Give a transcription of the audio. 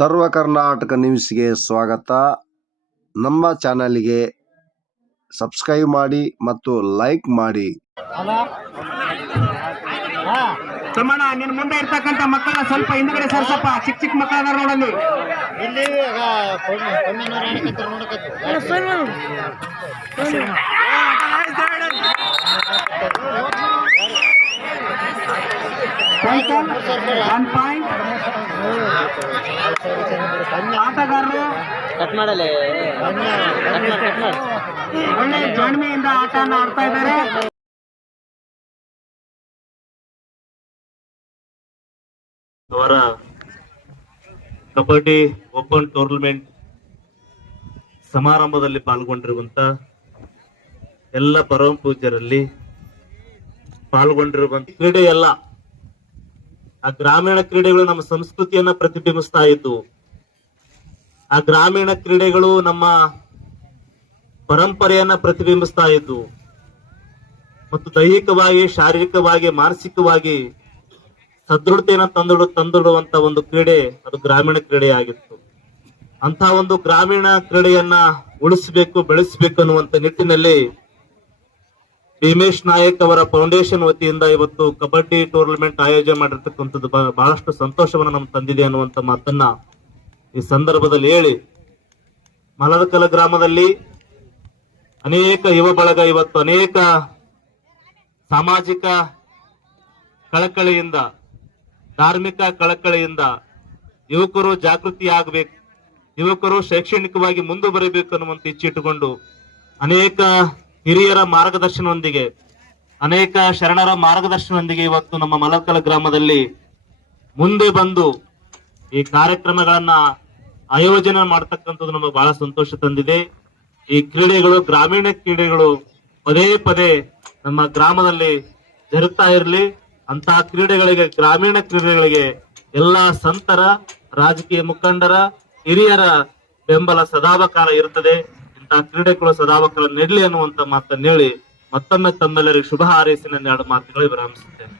ಸರ್ವ ಕರ್ನಾಟಕ ನ್ಯೂಸ್ಗೆ ಸ್ವಾಗತ. ನಮ್ಮ ಚಾನಲ್ಗೆ ಸಬ್ಸ್ಕ್ರೈಬ್ ಮಾಡಿ ಮತ್ತು ಲೈಕ್ ಮಾಡಿ. ತಮ್ಮಣ್ಣ ನಿನ್ನ ಮುಂದೆ ಇರ್ತಕ್ಕಂಥ ಮಕ್ಕಳನ್ನ ಸ್ವಲ್ಪ ಹಿಂದ್ಗಡೆ ಸರ್ಸಪ್ಪ. ಚಿಕ್ಕ ಚಿಕ್ಕ ಮಕ್ಕಳ ನೋಡಲ್ಲಿ ಇಲ್ಲಿ ಆಟಗಾರರು ಕಟ್ ಮಾಡಲೇ ಒಳ್ಳೆ ಜಾಣ್ಮೆಯಿಂದ ಆಟನ ಆಡ್ತಾ ಇದ್ದಾರೆ. ಅವರ ಕಬಡ್ಡಿ ಓಪನ್ ಟೂರ್ನಮೆಂಟ್ ಸಮಾರಂಭದಲ್ಲಿ ಪಾಲ್ಗೊಂಡಿರುವಂತ ಎಲ್ಲ ಪರಮ ಪೂಜ್ಯರಲ್ಲಿ ಪಾಲ್ಗೊಂಡಿರುವಂತ ಕ್ರೀಡೆ ಎಲ್ಲ ಆ ಗ್ರಾಮೀಣ ಕ್ರೀಡೆಗಳು ನಮ್ಮ ಸಂಸ್ಕೃತಿಯನ್ನ ಪ್ರತಿಬಿಂಬಿಸ್ತಾ ಇದ್ದು, ಆ ಗ್ರಾಮೀಣ ಕ್ರೀಡೆಗಳು ನಮ್ಮ ಪರಂಪರೆಯನ್ನ ಪ್ರತಿಬಿಂಬಿಸ್ತಾ ಇದ್ದು ಮತ್ತು ದೈಹಿಕವಾಗಿ, ಶಾರೀರಿಕವಾಗಿ, ಮಾನಸಿಕವಾಗಿ ಸದೃಢತೆಯನ್ನ ತಂದಿಡುವಂತ ಒಂದು ಕ್ರೀಡೆ ಅದು ಗ್ರಾಮೀಣ ಕ್ರೀಡೆ ಆಗಿತ್ತು. ಅಂತ ಒಂದು ಗ್ರಾಮೀಣ ಕ್ರೀಡೆಯನ್ನ ಉಳಿಸಬೇಕು, ಬೆಳೆಸಬೇಕು ಅನ್ನುವಂತ ನಿಟ್ಟಿನಲ್ಲಿ ಭೀಮೇಶ್ ನಾಯಕ್ ಅವರ ಫೌಂಡೇಶನ್ ವತಿಯಿಂದ ಇವತ್ತು ಕಬಡ್ಡಿ ಟೂರ್ನಮೆಂಟ್ ಆಯೋಜನೆ ಮಾಡಿರ್ತಕ್ಕಂಥದ್ದು ಬಹಳಷ್ಟು ಸಂತೋಷವನ್ನ ನಮ್ಗೆ ತಂದಿದೆ ಅನ್ನುವಂತ ಮಾತನ್ನ ಈ ಸಂದರ್ಭದಲ್ಲಿ ಹೇಳಿ, ಮಲದಕಲ ಗ್ರಾಮದಲ್ಲಿ ಅನೇಕ ಯುವ ಬಳಗ ಇವತ್ತು ಅನೇಕ ಸಾಮಾಜಿಕ ಕಳಕಳಿಯಿಂದ, ಧಾರ್ಮಿಕ ಕಳಕಳಿಯಿಂದ ಯುವಕರು ಜಾಗೃತಿ ಆಗಬೇಕು, ಯುವಕರು ಶೈಕ್ಷಣಿಕವಾಗಿ ಮುಂದೆ ಬರಬೇಕು ಅನ್ನುವಂತ ಇಚ್ಛಿಟ್ಟುಕೊಂಡು ಅನೇಕ ಹಿರಿಯರ ಮಾರ್ಗದರ್ಶನದೊಂದಿಗೆ, ಅನೇಕ ಶರಣರ ಮಾರ್ಗದರ್ಶನದೊಂದಿಗೆ ಇವತ್ತು ನಮ್ಮ ಮಲದಕಲ ಗ್ರಾಮದಲ್ಲಿ ಮುಂದೆ ಬಂದು ಈ ಕಾರ್ಯಕ್ರಮಗಳನ್ನ ಆಯೋಜನೆ ಮಾಡತಕ್ಕಂಥದ್ದು ನಮಗೆ ಬಹಳ ಸಂತೋಷ ತಂದಿದೆ. ಈ ಕ್ರೀಡೆಗಳು, ಗ್ರಾಮೀಣ ಕ್ರೀಡೆಗಳು ಪದೇ ಪದೇ ನಮ್ಮ ಗ್ರಾಮದಲ್ಲಿ ಜರುಗ್ತಾ ಇರಲಿ. ಅಂತಹ ಕ್ರೀಡೆಗಳಿಗೆ, ಗ್ರಾಮೀಣ ಕ್ರೀಡೆಗಳಿಗೆ ಎಲ್ಲಾ ಸಂತರ, ರಾಜಕೀಯ ಮುಖಂಡರ, ಹಿರಿಯರ ಬೆಂಬಲ ಸದಾಕಾಲ ಇರುತ್ತದೆ. ಇಂತಹ ಕ್ರೀಡೆಗಳು ಸದಾಕಾಲ ನೆಡಲಿ ಅನ್ನುವಂತ ಮಾತನ್ನು ಹೇಳಿ ಮತ್ತೊಮ್ಮೆ ತಮ್ಮೆಲ್ಲರಿಗೂ ಶುಭ ಹಾರೈಸಿ ನನ್ನ ಎರಡು ಮಾತುಗಳಿಗೆ ವಿರಾಮಿಸುತ್ತೇನೆ.